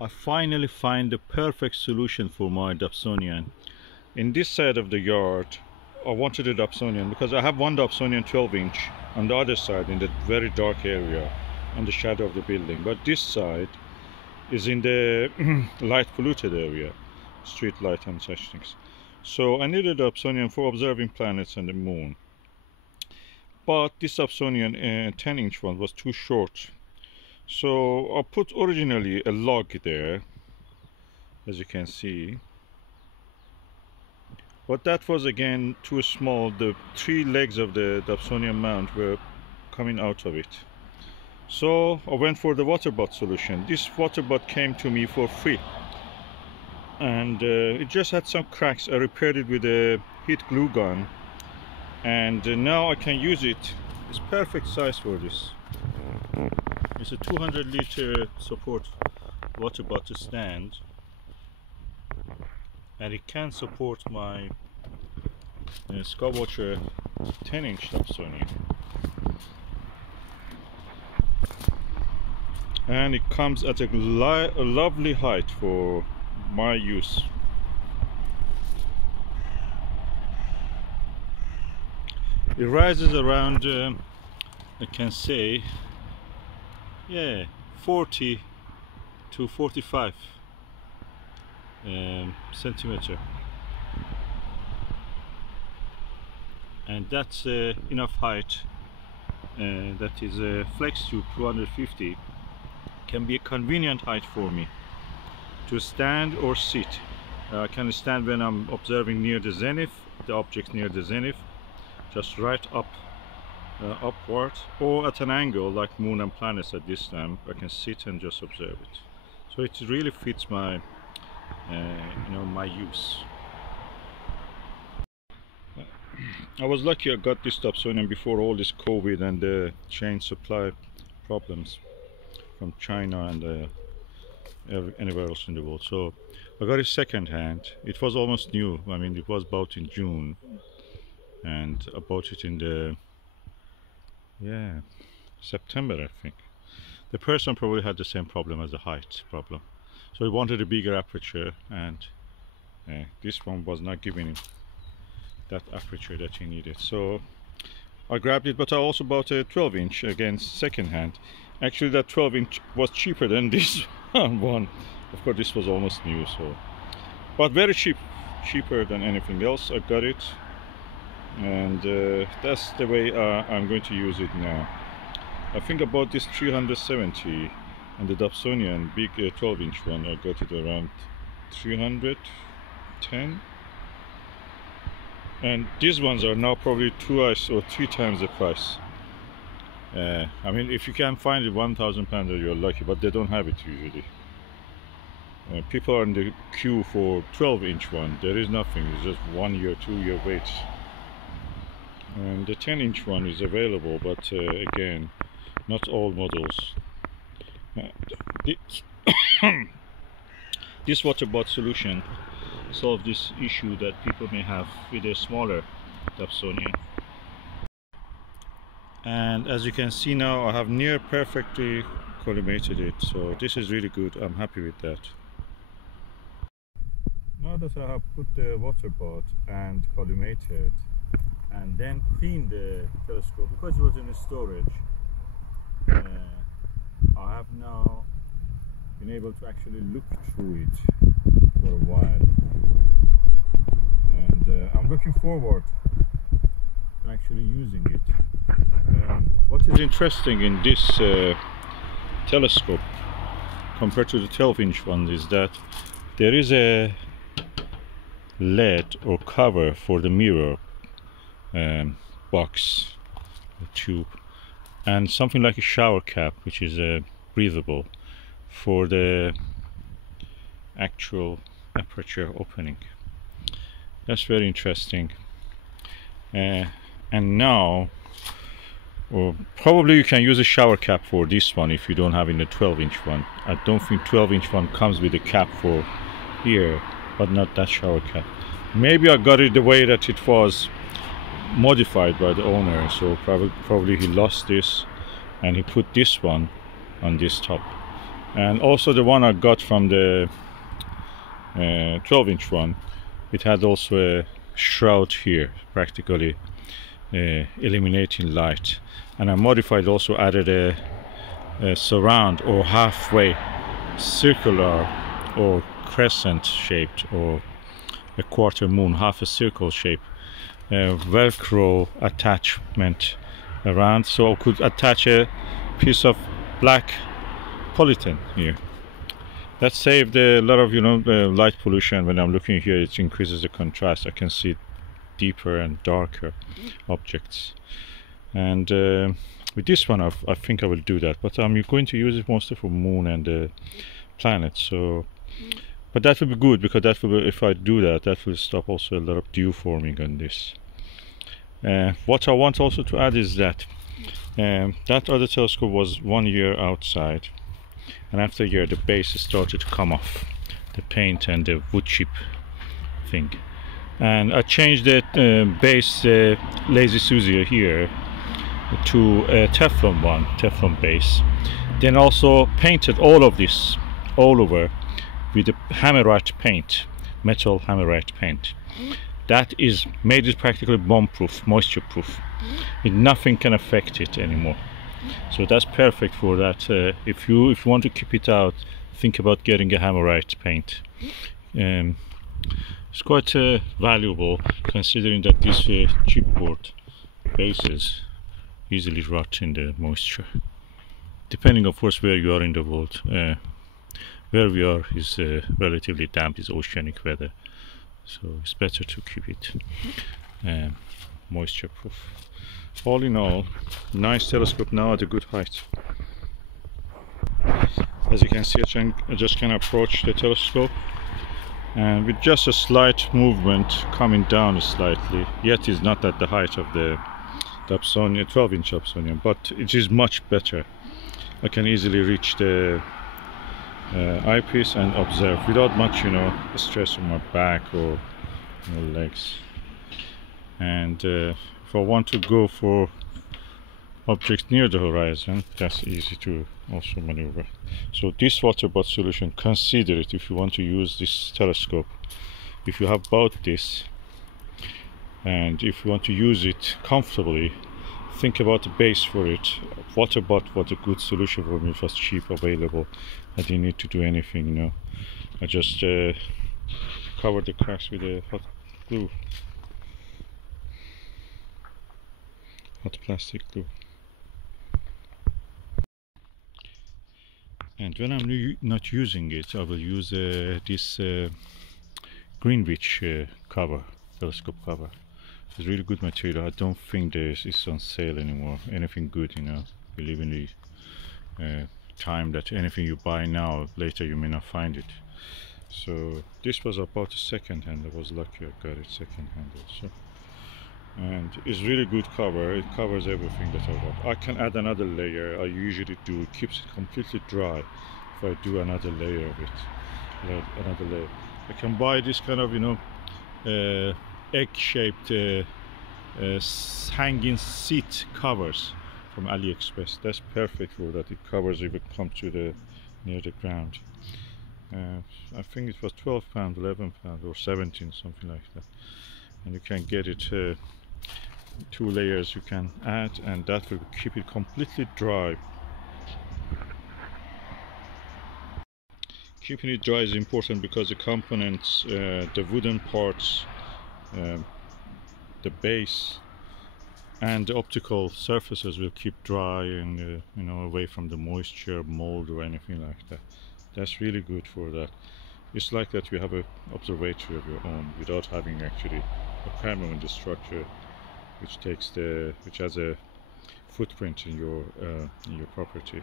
I finally find the perfect solution for my Dobsonian. In this side of the yard, I wanted a Dobsonian because I have one Dobsonian 12-inch on the other side in the very dark area on the shadow of the building, but this side is in the light polluted area, street light and such things. So I needed a Dobsonian for observing planets and the moon, but this Dobsonian 10-inch one was too short. So I put originally a log there, as you can see, but that was again too small. The 3 legs of the Dobsonian mount were coming out of it. So I went for the water butt solution. This water butt came to me for free, and it just had some cracks. I repaired it with a heat glue gun, and now I can use it. It's perfect size for this. It's a 200-liter support water bottle stand, and it can support my Skywatcher 10-inch Dobsonian. And it comes at a lovely height for my use. It rises around, I can say, 40 to 45 centimeter, and that's enough height. That is a Flextube 250, can be a convenient height for me to stand or sit. I can stand when I'm observing near the zenith, the object near the zenith, just right up upward, or at an angle like moon and planets at this time. I can sit and just observe it. So it really fits my my use. I was lucky I got this Dobsonian before all this COVID and the chain supply problems from China and anywhere else in the world. So I got it second hand. It was almost new. I mean, it was bought in June, and I bought it in the September, I think. The person probably had the same problem as the height problem, so he wanted a bigger aperture, and this one was not giving him that aperture that he needed. So I grabbed it, but I also bought a 12-inch again second hand. Actually, that 12-inch was cheaper than this one. Of course, this was almost new, so, but very cheap, cheaper than anything else. I got it, and that's the way I'm going to use it now. I think about this 370, and the Dobsonian big 12-inch one, I got it around 310, and these ones are now probably 2 or 3 times the price. I mean, if you can find it £1,000, you're lucky, but they don't have it usually. People are in the queue for 12-inch one. There is nothing. It's just 1 year, 2 year wait. And the 10-inch one is available, but again, not all models. This water bot solution solves this issue that people may have with a smaller Dobsonian. And as you can see now, I have near perfectly collimated it, so this is really good. I'm happy with that. Now that I have put the water bot and collimated and then cleaned the telescope because it was in storage, I have now been able to actually look through it for a while, and I'm looking forward to actually using it. What is interesting in this telescope compared to the 12-inch one is that there is a lid or cover for the mirror box, the tube, and something like a shower cap, which is breathable, for the actual aperture opening. That's very interesting. And now, or probably you can use a shower cap for this one if you don't have in the 12-inch one. I don't think 12-inch one comes with a cap for here, but not that shower cap. Maybe I got it the way that it was modified by the owner, so probably he lost this and he put this one on this top. And also the one I got from the 12-inch one, it had also a shroud here, practically eliminating light. And I modified, also added a surround or halfway circular or crescent shaped, or a quarter moon, half a circle shape, velcro attachment around, so I could attach a piece of black polyethylene here. That saved a lot of, you know, light pollution. When I'm looking here, it increases the contrast. I can see deeper and darker objects. And with this one, I think I will do that, but I'm going to use it mostly for moon and the planets. So, but that will be good, because that will be, if I do that, that will stop also a lot of dew forming on this. What I want also to add is that that other telescope was 1 year outside, and after a year the base started to come off, the paint and the wood chip thing, and I changed the base Lazy Susie here to a Teflon base, then also painted all of this all over with a hammerite paint, metal hammerite paint. That is made it practically bomb-proof, moisture-proof. Nothing can affect it anymore. So that's perfect for that. If you want to keep it out, think about getting a hammerite paint. It's quite valuable, considering that these chipboard bases easily rot in the moisture. Depending, of course, where you are in the world. Where we are is relatively damp, is oceanic weather. So it's better to keep it moisture proof. All in all, nice telescope now at a good height. As you can see, I just can approach the telescope, and with just a slight movement coming down slightly, yet is not at the height of the Dobsonian 12-inch Dobsonian, but it is much better. I can easily reach the eyepiece and observe without much, you know, stress on my back or legs. And if I want to go for objects near the horizon, that's easy to also maneuver. So this water bath solution, consider it if you want to use this telescope. If you have bought this, and if you want to use it comfortably, think about the base for it. Water bath was a good solution for me. It was cheap, available. I didn't need to do anything, you know. I just covered the cracks with a hot glue, hot plastic glue. And when I'm not using it, I will use this Greenwich cover, telescope cover. It's really good material. I don't think it's on sale anymore. Anything good, you know. We live in the time that anything you buy now, later you may not find it. So this was about a second hand. I was lucky I got it second hand also. And it's really good cover. It covers everything that I want. I can add another layer. I usually do. It keeps it completely dry if I do another layer of it. Another layer. I can buy this kind of, you know, egg-shaped hanging seat covers from AliExpress. That's perfect for that. It covers if it comes to the near the ground. I think it was £12, £11 or 17, something like that. And you can get it 2 layers you can add, and that will keep it completely dry. Keeping it dry is important because the components, the wooden parts, the base and the optical surfaces will keep dry and you know, away from the moisture, mold or anything like that. That's really good for that. It's like that you have an observatory of your own without having actually a permanent structure which has a footprint in your property.